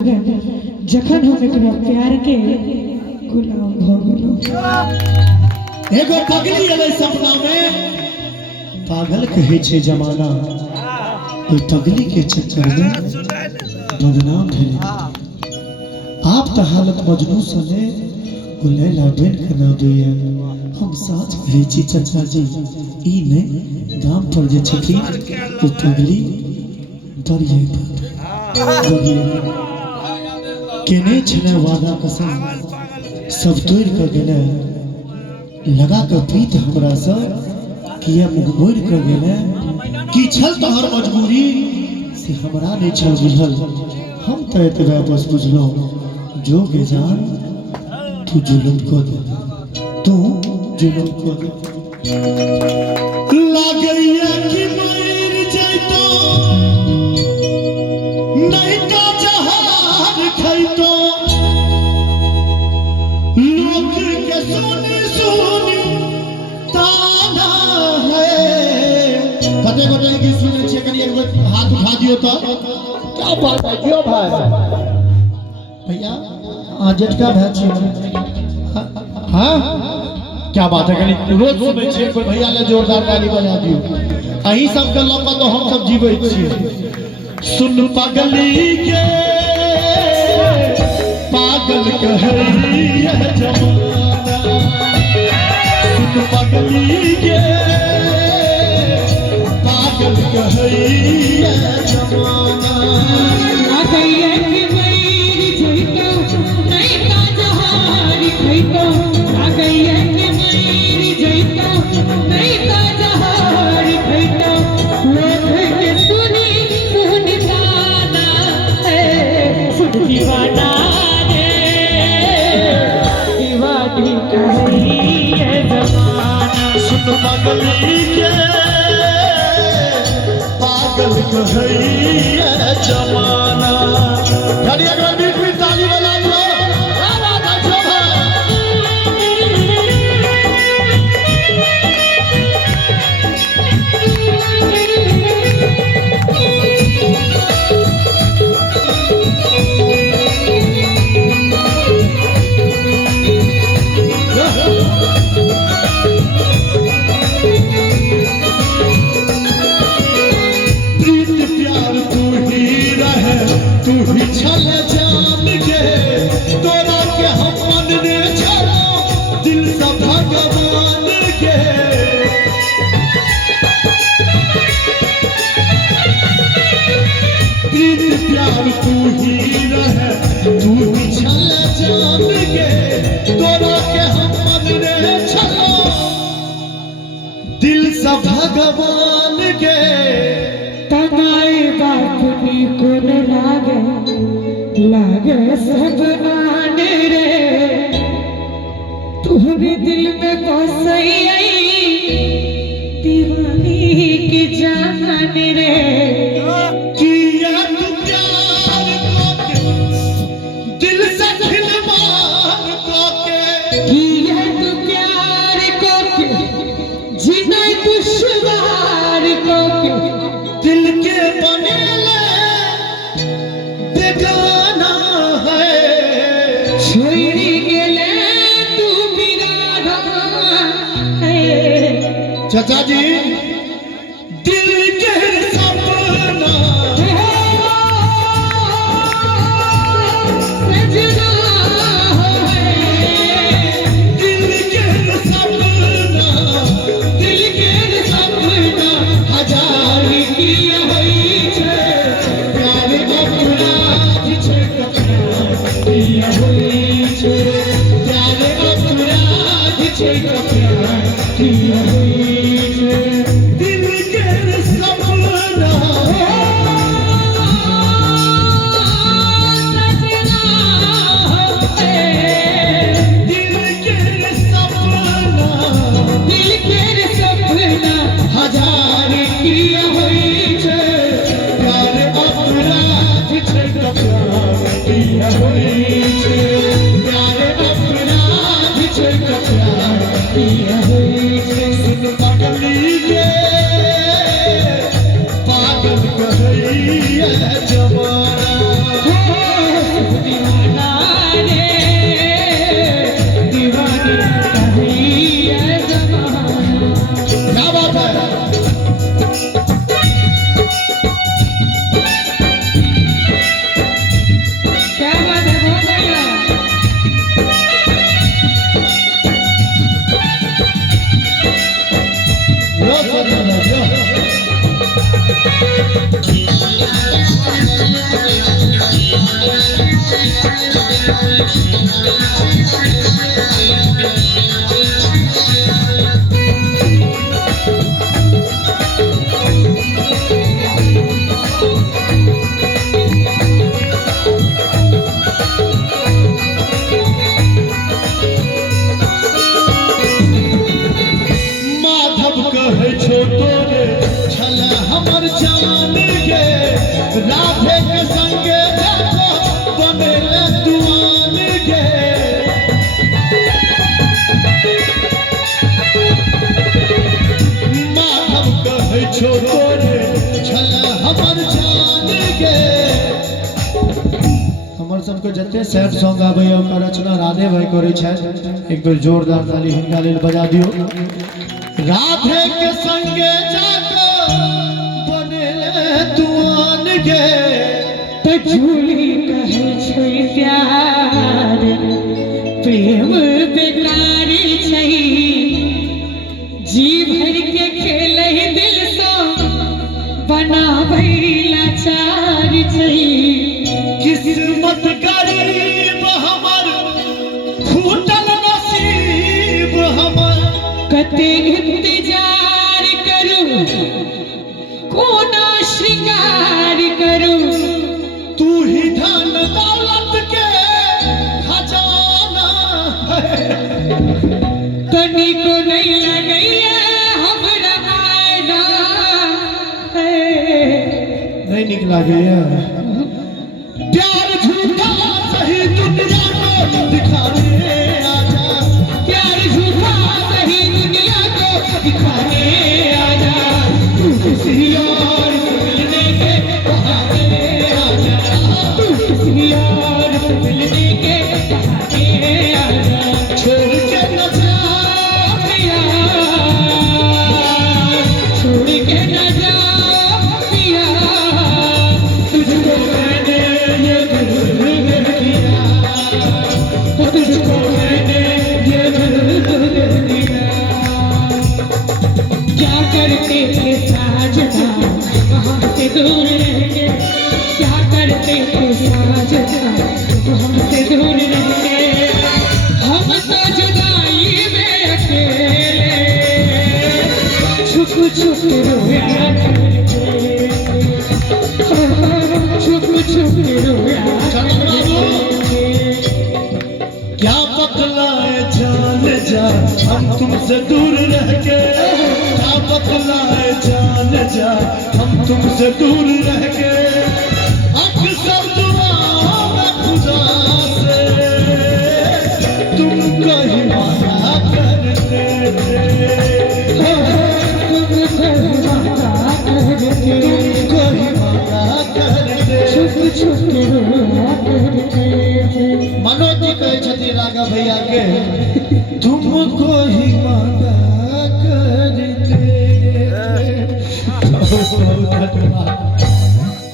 जखन हम एकरा प्यार के गुलाम भ गेलो। एगो पगली अलै सपना में, पागल कहे छे जमाना। ओई पगली के चक्कर में बदनाम भेले। आप त हालत मजनू सने गुलैला बन के न दैया। हम साच कहे छी चाचा जी, ई ने गाम पर जे छथिन ओ पगली डरिए केने छले वादा कसम, सब तोड़ कर गेले। लगा के पीत हमरा से किया मुंह मोड़ कर गेले। की छल तोहर मजबूरी से हमरा नहीं छल बुझल। हम तो एतबे बस बुझलो, जो के जान तू जुल्म को दे, तू जुल्म को दे। लागैया कि मर जैतो, नहीं तो जहान खैतो। लोग के सुनी सुनी ताना है। कते कते की सुने छे, कनी एक बार हाथ उठा दियो तो। क्या बात है क्यों भाई? भैया जेठका भाई छे। हां क्या बात है, कनी रोज सुने छे। कोई भैया ले जोरदार ताली बजा दियो। अही सब के लंबा तो हम सब जीवै छियै। सुन पगली के पागल कहैया जमाना। सुन पगली के पागल कहैया जमाना। लागैया कि मर जैतो, नहीं तो जहान खैतो। लागैया कि मर जैतो, नहीं तो जहान खैतो। लोग के सुनी सुनी ताना है। सुन दीवाना रे, दीवानी कहैया जमाना। सुन पगली के पागल कहैया जमाना। खड़ी एक बार बीच में ताली बजा दो। क्या बात है शोभा? तू ही छल जान के, तोरा के हम मन ने छलो दिल से भगवान के। प्रीत प्यार तू ही रहे, तू ही छल जान के, तोरा के हम मन ने छलो दिल से भगवान के। तनाई बात को लागे, लागे सब आने रे। तुम्हारे दिल में बसई दीवानी की जान रे। किया तू प्यार को के, दिल से खिलवाड़ को के। किया तू प्यार को के, जीना दुश्वार को के। दिल के बनेले बेगाना है। छोड़ी गेले तू बिराना है। चाचा जी दिल के सपना सजना है। दिल के सपना, दिल के सपना हजार किया होई छे। प्यार अपराध छे, किया होई छे। प्यार अपराध छे, किया होई छे। दिल के सपना। सजना है। दिल के सपना, दिल के सपना हजार किया होई छे। प्यार अपराध छे, किया होई छे। प्यार अपराध छे, किया होई छे। सुन पगली के पागल कहैया जमाना। माधव कहे छो तोरे छल हमर जान गे, राधे के संगे जाको बनेले दुआन गे। माधव कहे छो तोरे छल हमर जान गे। हमर सबके जते सैड सॉन्ग आबै ओकर रचना राधे भाई करै छथि। एक बेर जोरदार ताली हिनका लेल बजा दियौ। राधे के संगे जाको बनेले दुआन गे। झूली कहे छै प्यार प्रेम बेकारी छै, जी भर के खेलै दिल सँ बनाबै लाचार छै। किस्मत गरीब हमर फूटल नसीब हमर, कते इंतजार करूं कोना श्रृंगार करूं। तू ही धन दौलत के खजाना है। तनिको नहीं लगैया हमरा आयना है। नहीं निक लागैया। प्यार झूठा सही दुनिया को दिखाने आजा। प्यार झूठा सही दुनिया को दिखाने आजा। तू किसी और से मिलने के बहाने आजा। तू किसी और से मिलने के बहाने आजा। छोड़ के न जा पिया, छोड़ के न जा पिया, तुझको मैंने ये दिल दे दिया, तुझको मैंने ये दिल दे दिया। क्या करते थे साजना हमसे दूर रह के, क्या करते थे साजना हमसे दूर रह के। हम तो जुदाई में अकेले छुप छुप रोया करते, छुप छुप रोया करते। क्या बतलाए जान जा हम तुमसे दूर रह के। क्या बतलाए जान जा हम तुमसे दूर रह के।